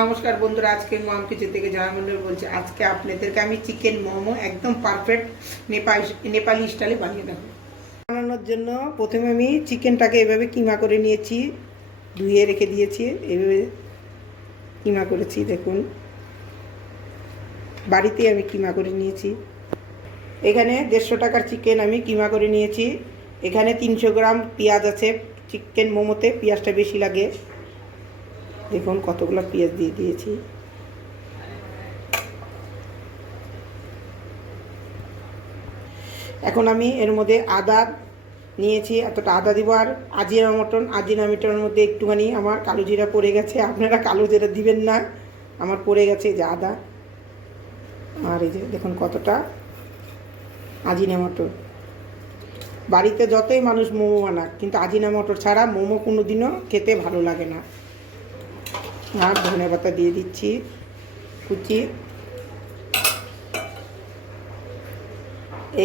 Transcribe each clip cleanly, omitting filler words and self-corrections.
নমস্কার বন্ধুরা, আজকে মম কিচেন থেকে জয়া মন্ডল বলছি। আজকে আপনাদেরকে আমি চিকেন মোমো একদম পারফেক্ট নেপালি স্টাইলে বানিয়ে দেবো। বানানোর জন্য প্রথমে আমি চিকেনটাকে এভাবে কিমা করে নিয়েছি, ধুয়ে রেখে দিয়েছি। এভাবে কিমা করেছি, দেখুন বাড়িতে আমি কিমা করে নিয়েছি। এখানে 150 টাকার চিকেন আমি কিমা করে নিয়েছি। এখানে 300 গ্রাম পেঁয়াজ আছে। চিকেন মোমোতে পেঁয়াজটা বেশি লাগে, দেখুন কতগুলো পেঁয়াজ দিয়ে দিয়েছি। এখন আমি এর মধ্যে আদা নিয়েছি, এতটা আদা দিব। আর আজিনামিটার মধ্যে একটুখানি আমার কালো জিরা পড়ে গেছে, আপনারা কালো জিরা দিবেন না, আমার পড়ে গেছে যে আদা। আর এই যে দেখুন কতটা আজিনামটর। বাড়িতে যতই মানুষ মোমো বানাক, কিন্তু আজিনামটর ছাড়া মোমো কোনো দিনও খেতে ভালো লাগে না। আর ধনেপাতা দিয়ে দিচ্ছি কুচি।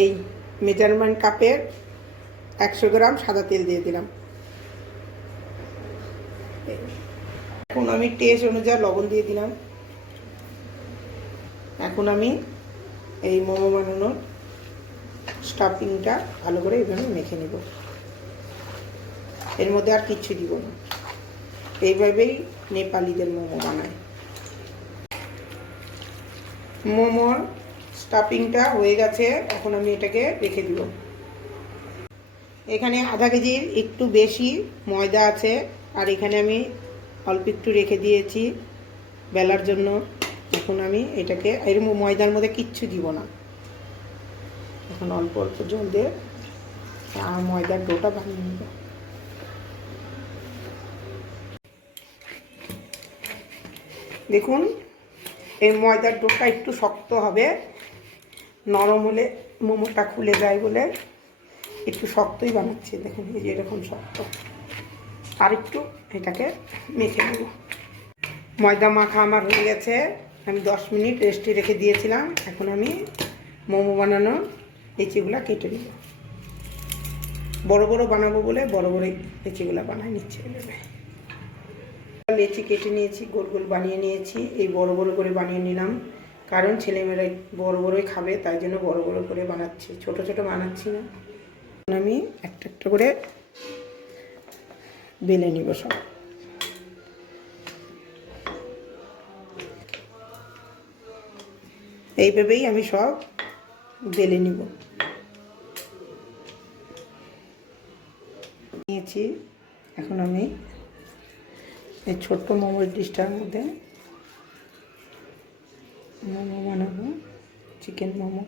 এই মেজারমেন্ট কাপের 100 গ্রাম সাদা তেল দিয়ে দিলাম। এখন আমি টেস্ট অনুযায়ী লবণ দিয়ে দিলাম। এখন আমি এই মোমো বানানোর স্টাফিংটা ভালো করে এইভাবে মেখে নেব। এর মধ্যে আর কিচ্ছু দিব না, এইভাবেই নেপালিদের মোমো বানায়। মোমোর স্টাফিংটা হয়ে গেছে, এখন আমি এটাকে রেখে দিব। এখানে আধা কেজির একটু বেশি ময়দা আছে, আর এখানে আমি অল্প একটু রেখে দিয়েছি বেলার জন্য। এখন আমি এটাকে এর ময়দার মধ্যে কিচ্ছু দিব না, এখন অল্প অল্প জল দিয়ে আর ময়দার ডোটা বানিয়ে নেব। দেখুন এই ময়দার ডোটা একটু শক্ত হবে, নরম হলে মোমোটা খুলে যায় বলে একটু শক্তই বানাচ্ছি। দেখুন এই যে এরকম শক্ত। আর একটু এটাকে মেখে নেব। ময়দা মাখা আমার হয়ে গেছে, আমি 10 মিনিট রেস্টে রেখে দিয়েছিলাম। এখন আমি মোমো বানানো লেচিগুলা কেটে নেব। বড় বড় বানাবো বলে বড় বড় লেচিগুলা বানাই নিচ্ছে। লেচি কেটে নিয়েছি, গোল গোল বানিয়ে নিয়েছি। এই বড় বড় করে বানিয়ে নিলাম, কারণ ছেলেমেয়েরা বড় বড়ই খাবে, তাই জন্য বড় বড় করে বানাচ্ছি, ছোট ছোট বানাচ্ছি না। আমি একটা একটা করে বেলে নিব সব। এইভাবেই আমি সব বেলে নিব। নিয়েছি, এখন আমি এই ছোট্ট মোমোর ডিশটার মধ্যে মোমো বানাবো, চিকেন মোমো।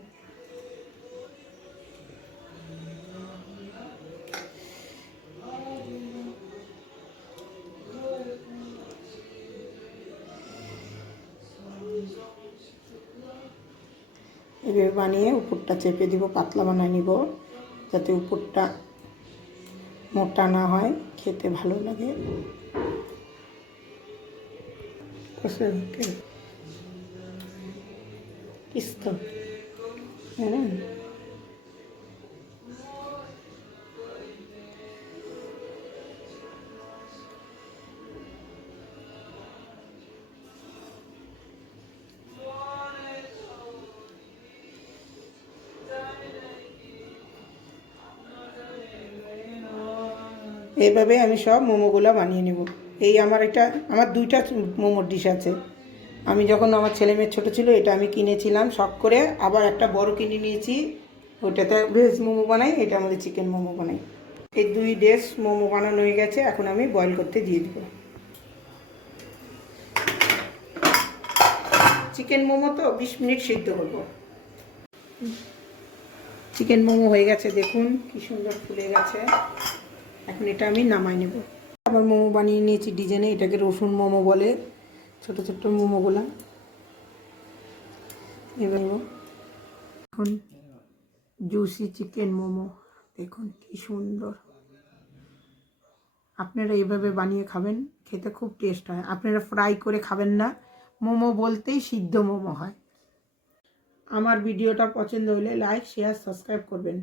এভাবে বানিয়ে উপরটা চেপে দিব, পাতলা বানিয়ে নিব যাতে উপরটা মোটা না হয়, খেতে ভালো লাগে। কিস্তো হ্যাঁ, এইভাবে আমি সব মোমোগুলো বানিয়ে নেব। এই আমার দুইটা মোমোর ডিশ আছে। আমি যখন আমার ছেলে মেয়ে ছোটো ছিল, এটা আমি কিনেছিলাম শখ করে, আবার একটা বড় কিনে নিয়েছি, ওইটাতে ভেজ মোমো বানাই, এটা আমাদের চিকেন মোমো বানাই। এই 2 ডিশ মোমো বানানো হয়ে গেছে, এখন আমি বয়েল করতে দিয়ে দেব। চিকেন মোমো তো 20 মিনিট সিদ্ধ করব। চিকেন মোমো হয়ে গেছে, দেখুন কি সুন্দর ফুলে গেছে। এখন এটা আমি নামাই নেব। আবার মোমো বানিয়ে নিয়েছি ডিজাইনে, এটাকে রসুন মোমো বলে, ছোট ছোট মোমোগুলা। এবার এখন জুসি চিকেন মোমো, দেখুন কি সুন্দর। আপনারা এইভাবে বানিয়ে খাবেন, খেতে খুব টেস্ট হয়। আপনারা ফ্রাই করে খাবেন না, মোমো বলতেই সিদ্ধ মোমো হয়। আমার ভিডিওটা পছন্দ হলে লাইক, শেয়ার, সাবস্ক্রাইব করবেন।